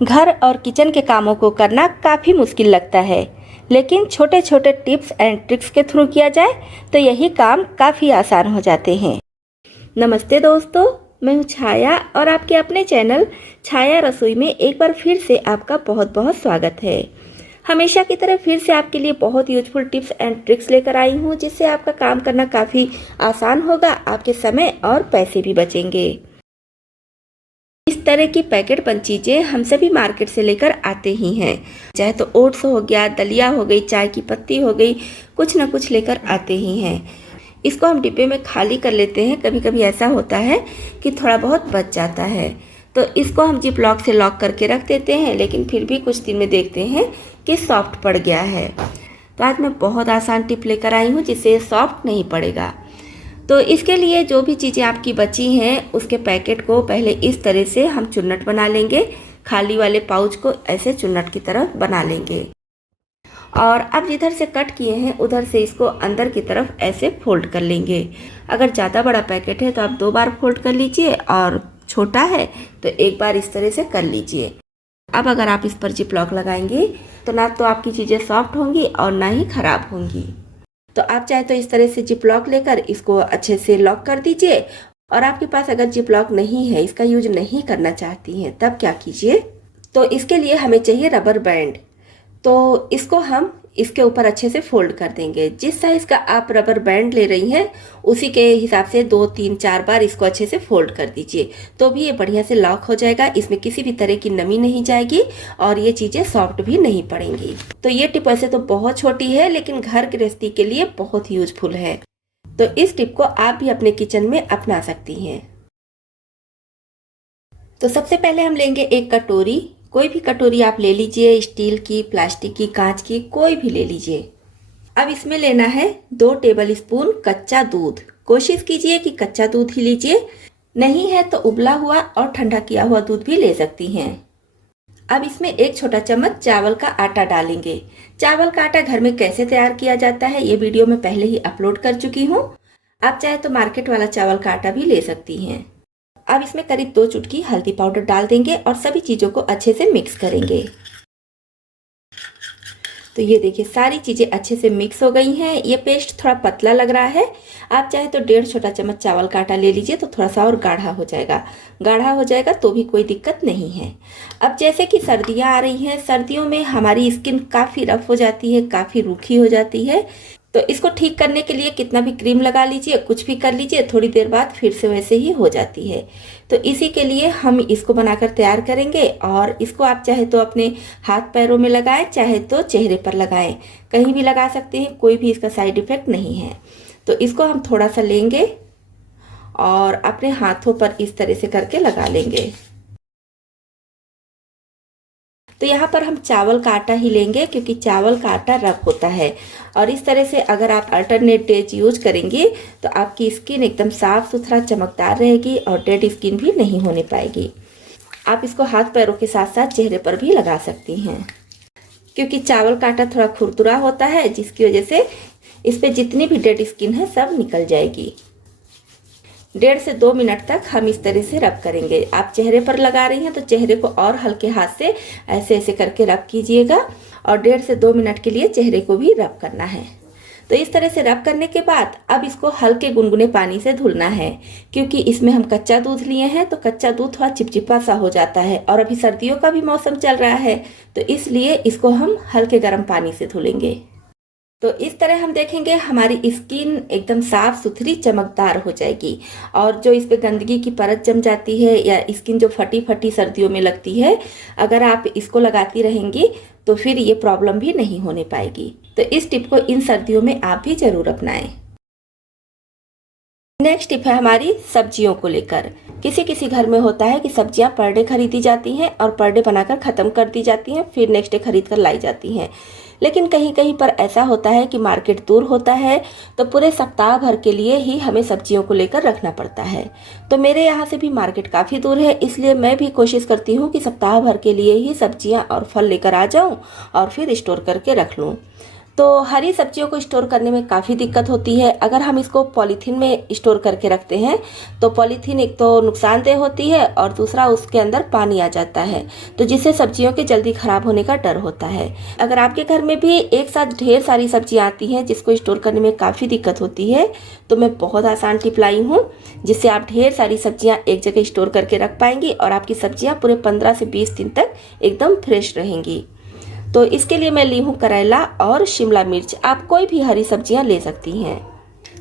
घर और किचन के कामों को करना काफ़ी मुश्किल लगता है, लेकिन छोटे छोटे टिप्स एंड ट्रिक्स के थ्रू किया जाए तो यही काम काफ़ी आसान हो जाते हैं। नमस्ते दोस्तों, मैं हूँ छाया और आपके अपने चैनल छाया रसोई में एक बार फिर से आपका बहुत बहुत स्वागत है। हमेशा की तरह फिर से आपके लिए बहुत यूजफुल टिप्स एंड ट्रिक्स लेकर आई हूँ, जिससे आपका काम करना काफ़ी आसान होगा, आपके समय और पैसे भी बचेंगे। इस तरह की पैकेट बंद चीज़ें हम सभी मार्केट से लेकर आते ही हैं, चाहे तो ओट्स हो गया, दलिया हो गई, चाय की पत्ती हो गई, कुछ ना कुछ लेकर आते ही हैं। इसको हम डिब्बे में खाली कर लेते हैं। कभी कभी ऐसा होता है कि थोड़ा बहुत बच जाता है, तो इसको हम जिप लॉक से लॉक करके रख देते हैं, लेकिन फिर भी कुछ दिन में देखते हैं कि सॉफ्ट पड़ गया है। तो आज मैं बहुत आसान टिप लेकर आई हूँ जिससे ये सॉफ्ट नहीं पड़ेगा। तो इसके लिए जो भी चीज़ें आपकी बची हैं उसके पैकेट को पहले इस तरह से हम चुन्नट बना लेंगे। खाली वाले पाउच को ऐसे चुन्नट की तरफ बना लेंगे और अब जिधर से कट किए हैं उधर से इसको अंदर की तरफ ऐसे फोल्ड कर लेंगे। अगर ज़्यादा बड़ा पैकेट है तो आप 2 बार फोल्ड कर लीजिए और छोटा है तो 1 बार इस तरह से कर लीजिए। अब अगर आप इस पर जिप लॉक लगाएंगे तो ना तो आपकी चीज़ें सॉफ्ट होंगी और ना ही ख़राब होंगी। तो आप चाहे तो इस तरह से जिप लॉक लेकर इसको अच्छे से लॉक कर दीजिए। और आपके पास अगर जिप लॉक नहीं है, इसका यूज नहीं करना चाहती हैं, तब क्या कीजिए, तो इसके लिए हमें चाहिए रबर बैंड। तो इसको हम इसके ऊपर अच्छे से फोल्ड कर देंगे। जिस साइज़ का आप रबर बैंड ले रही हैं उसी के हिसाब से 2 3 4 बार इसको अच्छे से फोल्ड कर दीजिए, तो भी ये बढ़िया से लॉक हो जाएगा। इसमें किसी भी तरह की नमी नहीं जाएगी और ये चीज़ें सॉफ्ट भी नहीं पड़ेंगी। तो ये टिप वैसे तो बहुत छोटी है, लेकिन घर गृहस्थी के लिए बहुत यूजफुल है। तो इस टिप को आप भी अपने किचन में अपना सकती हैं। तो सबसे पहले हम लेंगे एक कटोरी। कोई भी कटोरी आप ले लीजिए, स्टील की, प्लास्टिक की, कांच की, कोई भी ले लीजिए। अब इसमें लेना है 2 टेबल स्पून कच्चा दूध। कोशिश कीजिए कि कच्चा दूध ही लीजिए, नहीं है तो उबला हुआ और ठंडा किया हुआ दूध भी ले सकती हैं। अब इसमें 1 छोटा चम्मच चावल का आटा डालेंगे। चावल का आटा घर में कैसे तैयार किया जाता है ये वीडियो मैं पहले ही अपलोड कर चुकी हूँ। आप चाहे तो मार्केट वाला चावल का आटा भी ले सकती हैं। अब इसमें करीब 2 चुटकी हल्दी पाउडर डाल देंगे और सभी चीज़ों को अच्छे से मिक्स करेंगे। तो ये देखिए सारी चीज़ें अच्छे से मिक्स हो गई हैं। ये पेस्ट थोड़ा पतला लग रहा है। आप चाहे तो 1.5 छोटा चम्मच चावल का आटा ले लीजिए, तो थोड़ा सा और गाढ़ा हो जाएगा। गाढ़ा हो जाएगा तो भी कोई दिक्कत नहीं है। अब जैसे कि सर्दियाँ आ रही हैं, सर्दियों में हमारी स्किन काफ़ी रफ हो जाती है, काफ़ी रूखी हो जाती है। तो इसको ठीक करने के लिए कितना भी क्रीम लगा लीजिए, कुछ भी कर लीजिए, थोड़ी देर बाद फिर से वैसे ही हो जाती है। तो इसी के लिए हम इसको बनाकर तैयार करेंगे और इसको आप चाहे तो अपने हाथ पैरों में लगाएं, चाहे तो चेहरे पर लगाएं, कहीं भी लगा सकते हैं, कोई भी इसका साइड इफेक्ट नहीं है। तो इसको हम थोड़ा सा लेंगे और अपने हाथों पर इस तरह से करके लगा लेंगे। तो यहाँ पर हम चावल का आटा ही लेंगे क्योंकि चावल का आटा रफ होता है। और इस तरह से अगर आप अल्टरनेट डेज यूज करेंगे तो आपकी स्किन एकदम साफ सुथरा चमकदार रहेगी और डेड स्किन भी नहीं होने पाएगी। आप इसको हाथ पैरों के साथ साथ चेहरे पर भी लगा सकती हैं, क्योंकि चावल का आटा थोड़ा खुरदुरा होता है, जिसकी वजह से इस पर जितनी भी डेड स्किन है सब निकल जाएगी। 1.5 से 2 मिनट तक हम इस तरह से रब करेंगे। आप चेहरे पर लगा रही हैं तो चेहरे को और हल्के हाथ से ऐसे ऐसे करके रब कीजिएगा और 1.5 से 2 मिनट के लिए चेहरे को भी रब करना है। तो इस तरह से रब करने के बाद अब इसको हल्के गुनगुने पानी से धुलना है, क्योंकि इसमें हम कच्चा दूध लिए हैं तो कच्चा दूध थोड़ा चिपचिपा सा हो जाता है और अभी सर्दियों का भी मौसम चल रहा है, तो इसलिए इसको हम हल्के गर्म पानी से धुलेंगे। तो इस तरह हम देखेंगे हमारी स्किन एकदम साफ सुथरी चमकदार हो जाएगी। और जो इस पे गंदगी की परत जम जाती है या स्किन जो फटी फटी सर्दियों में लगती है, अगर आप इसको लगाती रहेंगी तो फिर ये प्रॉब्लम भी नहीं होने पाएगी। तो इस टिप को इन सर्दियों में आप भी जरूर अपनाएं। नेक्स्ट टिप है हमारी सब्जियों को लेकर। किसी किसी घर में होता है कि सब्जियां पर डे खरीदी जाती हैं और पर डे बनाकर ख़त्म कर दी जाती हैं, फिर नेक्स्ट डे खरीद कर लाई जाती हैं। लेकिन कहीं कहीं पर ऐसा होता है कि मार्केट दूर होता है, तो पूरे सप्ताह भर के लिए ही हमें सब्जियों को लेकर रखना पड़ता है। तो मेरे यहाँ से भी मार्केट काफ़ी दूर है, इसलिए मैं भी कोशिश करती हूँ कि सप्ताह भर के लिए ही सब्जियाँ और फल लेकर आ जाऊँ और फिर स्टोर करके रख लूँ। तो हरी सब्जियों को स्टोर करने में काफ़ी दिक्कत होती है। अगर हम इसको पॉलीथीन में स्टोर करके रखते हैं तो पॉलीथीन एक तो नुकसानदेह होती है और दूसरा उसके अंदर पानी आ जाता है, तो जिससे सब्जियों के जल्दी ख़राब होने का डर होता है। अगर आपके घर में भी एक साथ ढेर सारी सब्जियां आती हैं जिसको स्टोर करने में काफ़ी दिक्कत होती है, तो मैं बहुत आसान टिप लाई हूँ जिससे आप ढेर सारी सब्जियाँ एक जगह स्टोर करके रख पाएंगी और आपकी सब्जियाँ पूरे 15 से 20 दिन तक एकदम फ्रेश रहेंगी। तो इसके लिए मैं ली हूँ करेला और शिमला मिर्च। आप कोई भी हरी सब्जियां ले सकती हैं।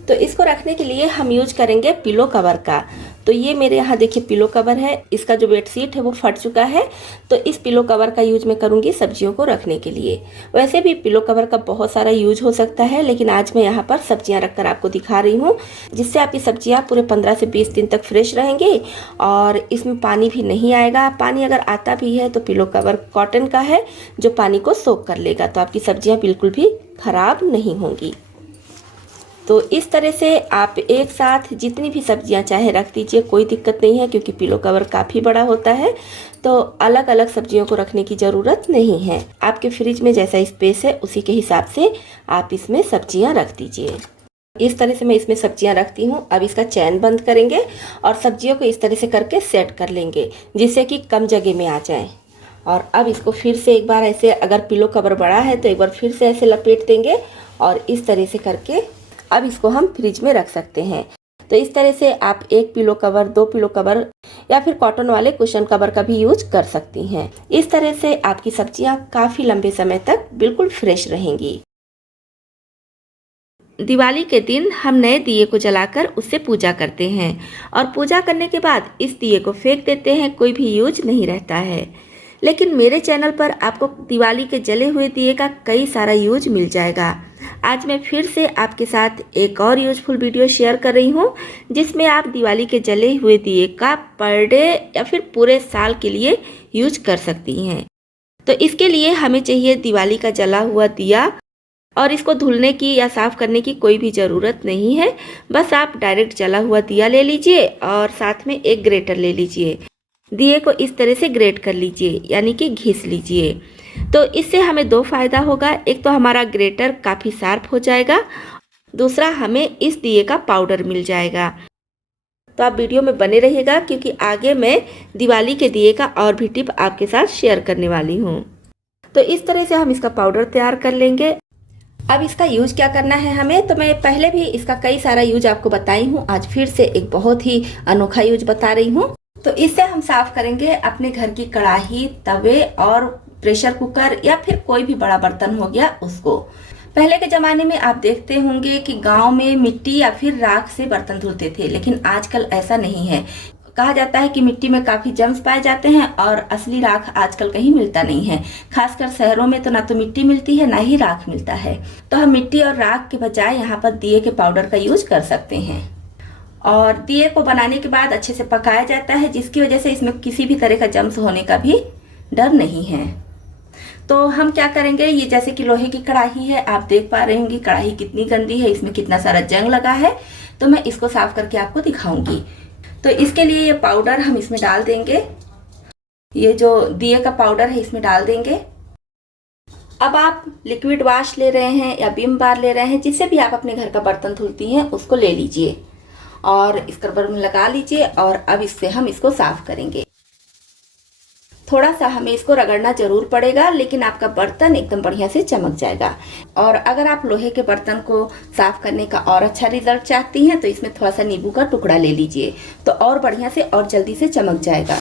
तो इसको रखने के लिए हम यूज करेंगे पिलो कवर का। तो ये मेरे यहाँ देखिए पिलो कवर है, इसका जो बेडशीट है वो फट चुका है, तो इस पिलो कवर का यूज मैं करूँगी सब्जियों को रखने के लिए। वैसे भी पिलो कवर का बहुत सारा यूज हो सकता है, लेकिन आज मैं यहाँ पर सब्जियाँ रखकर आपको दिखा रही हूँ जिससे आपकी सब्जियाँ पूरे 15 से 20 दिन तक फ्रेश रहेंगी और इसमें पानी भी नहीं आएगा। पानी अगर आता भी है तो पिलो कवर कॉटन का है जो पानी को सोख कर लेगा, तो आपकी सब्जियाँ बिल्कुल भी खराब नहीं होंगी। तो इस तरह से आप एक साथ जितनी भी सब्जियां चाहे रख दीजिए, कोई दिक्कत नहीं है, क्योंकि पिलो कवर काफ़ी बड़ा होता है तो अलग अलग सब्जियों को रखने की ज़रूरत नहीं है। आपके फ्रिज में जैसा स्पेस है उसी के हिसाब से आप इसमें सब्जियां रख दीजिए। इस तरह से मैं इसमें सब्जियां रखती हूँ। अब इसका चैन बंद करेंगे और सब्जियों को इस तरह से करके सेट कर लेंगे जिससे कि कम जगह में आ जाए। और अब इसको फिर से एक बार ऐसे, अगर पिलो कवर बड़ा है तो एक बार फिर से ऐसे लपेट देंगे और इस तरह से करके अब इसको हम फ्रिज में रख सकते हैं। तो इस तरह से आप एक पिलो कवर, 2 पिलो कवर या फिर कॉटन वाले कुशन कवर का भी यूज कर सकती हैं। इस तरह से आपकी सब्जियां काफ़ी लंबे समय तक बिल्कुल फ्रेश रहेंगी। दिवाली के दिन हम नए दिए को जलाकर उससे पूजा करते हैं और पूजा करने के बाद इस दिए को फेंक देते हैं, कोई भी यूज नहीं रहता है। लेकिन मेरे चैनल पर आपको दिवाली के जले हुए दिए का कई सारा यूज मिल जाएगा। आज मैं फिर से आपके साथ एक और यूजफुल वीडियो शेयर कर रही हूँ जिसमें आप दिवाली के जले हुए दिए का पर डे या फिर पूरे साल के लिए यूज कर सकती हैं। तो इसके लिए हमें चाहिए दिवाली का जला हुआ दिया और इसको धुलने की या साफ़ करने की कोई भी ज़रूरत नहीं है। बस आप डायरेक्ट जला हुआ दिया ले लीजिए और साथ में एक ग्रेटर ले लीजिए। दिए को इस तरह से ग्रेट कर लीजिए, यानी कि घिस लीजिए। तो इससे हमें 2 फ़ायदा होगा। एक तो हमारा ग्रेटर काफ़ी शार्प हो जाएगा, दूसरा हमें इस दिए का पाउडर मिल जाएगा। तो आप वीडियो में बने रहिएगा क्योंकि आगे मैं दिवाली के दिए का और भी टिप आपके साथ शेयर करने वाली हूँ। तो इस तरह से हम इसका पाउडर तैयार कर लेंगे। अब इसका यूज क्या करना है हमें, तो मैं पहले भी इसका कई सारा यूज आपको बताई हूँ, आज फिर से एक बहुत ही अनोखा यूज बता रही हूँ। तो इससे हम साफ करेंगे अपने घर की कढ़ाई, तवे और प्रेशर कुकर या फिर कोई भी बड़ा बर्तन हो गया उसको। पहले के ज़माने में आप देखते होंगे कि गांव में मिट्टी या फिर राख से बर्तन धुलते थे, लेकिन आजकल ऐसा नहीं है। कहा जाता है कि मिट्टी में काफ़ी जर्म्स पाए जाते हैं और असली राख आजकल कहीं मिलता नहीं है। खासकर शहरों में तो ना तो मिट्टी मिलती है ना ही राख मिलता है। तो हम मिट्टी और राख के बजाय यहाँ पर दिए के पाउडर का यूज कर सकते हैं। और दिए को बनाने के बाद अच्छे से पकाया जाता है, जिसकी वजह से इसमें किसी भी तरह का जर्म्स होने का भी डर नहीं है। तो हम क्या करेंगे, ये जैसे कि लोहे की कढ़ाई है, आप देख पा रहे होंगे कढ़ाई कितनी गंदी है, इसमें कितना सारा जंग लगा है। तो मैं इसको साफ करके आपको दिखाऊंगी। तो इसके लिए ये पाउडर हम इसमें डाल देंगे, ये जो दिए का पाउडर है इसमें डाल देंगे। अब आप लिक्विड वाश ले रहे हैं या विम बार ले रहे हैं, जिससे भी आप अपने घर का बर्तन धुलती हैं उसको ले लीजिए और स्क्रबर में लगा लीजिए और अब इससे हम इसको साफ करेंगे। थोड़ा सा हमें इसको रगड़ना जरूर पड़ेगा, लेकिन आपका बर्तन एकदम बढ़िया से चमक जाएगा। और अगर आप लोहे के बर्तन को साफ करने का और अच्छा रिजल्ट चाहती हैं तो इसमें थोड़ा सा नींबू का टुकड़ा ले लीजिए, तो और बढ़िया से और जल्दी से चमक जाएगा।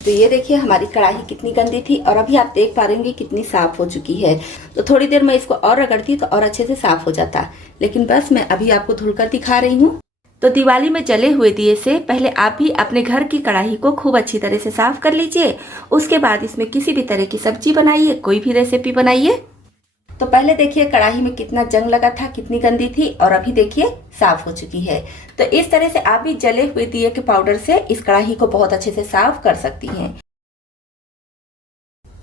तो ये देखिए हमारी कढ़ाई कितनी गंदी थी और अभी आप देख पा रहे होंगे कितनी साफ हो चुकी है। तो थोड़ी देर मैं इसको और रगड़ती तो और अच्छे से साफ हो जाता, लेकिन बस मैं अभी आपको धुलकर दिखा रही हूँ। तो दिवाली में जले हुए दिए से पहले आप भी अपने घर की कढ़ाई को खूब अच्छी तरह से साफ कर लीजिए। उसके बाद इसमें किसी भी तरह की सब्जी बनाइए, कोई भी रेसिपी बनाइए। तो पहले देखिए कढ़ाई में कितना जंग लगा था, कितनी गंदी थी, और अभी देखिए साफ हो चुकी है। तो इस तरह से आप भी जले हुए दिए के पाउडर से इस कढ़ाई को बहुत अच्छे से साफ कर सकती हैं।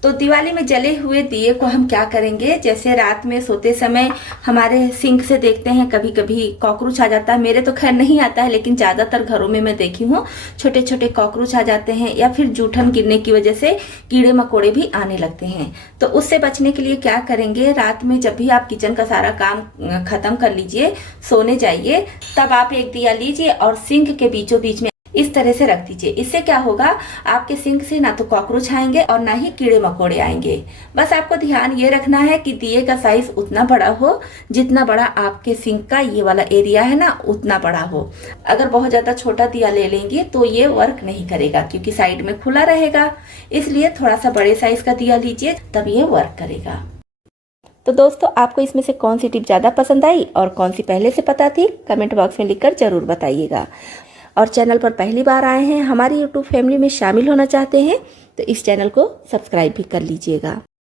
तो दिवाली में जले हुए दिए को हम क्या करेंगे, जैसे रात में सोते समय हमारे सिंक से देखते हैं कभी कभी कॉकरोच आ जाता है। मेरे तो खैर नहीं आता है, लेकिन ज़्यादातर घरों में मैं देखी हूँ छोटे छोटे कॉकरोच आ जाते हैं, या फिर जूठन गिरने की वजह से कीड़े मकोड़े भी आने लगते हैं। तो उससे बचने के लिए क्या करेंगे, रात में जब भी आप किचन का सारा काम खत्म कर लीजिए, सोने जाइए, तब आप एक दिया लीजिए और सिंक के बीचों बीच में इस तरह से रख दीजिए। इससे क्या होगा, आपके सिंक से ना तो कॉकरोच आएंगे और ना ही कीड़े मकोड़े आएंगे। बस आपको ध्यान ये रखना है कि दिए का साइज उतना बड़ा हो जितना बड़ा आपके सिंक का ये वाला एरिया है ना, उतना बड़ा हो। अगर बहुत ज्यादा छोटा दिया ले लेंगे तो ये वर्क नहीं करेगा, क्योंकि साइड में खुला रहेगा। इसलिए थोड़ा सा बड़े साइज का दिया लीजिए, तब ये वर्क करेगा। तो दोस्तों, आपको इसमें से कौन सी टिप ज़्यादा पसंद आई और कौन सी पहले से पता थी, कमेंट बॉक्स में लिखकर ज़रूर बताइएगा। और चैनल पर पहली बार आए हैं, हमारी यूट्यूब फैमिली में शामिल होना चाहते हैं, तो इस चैनल को सब्सक्राइब भी कर लीजिएगा।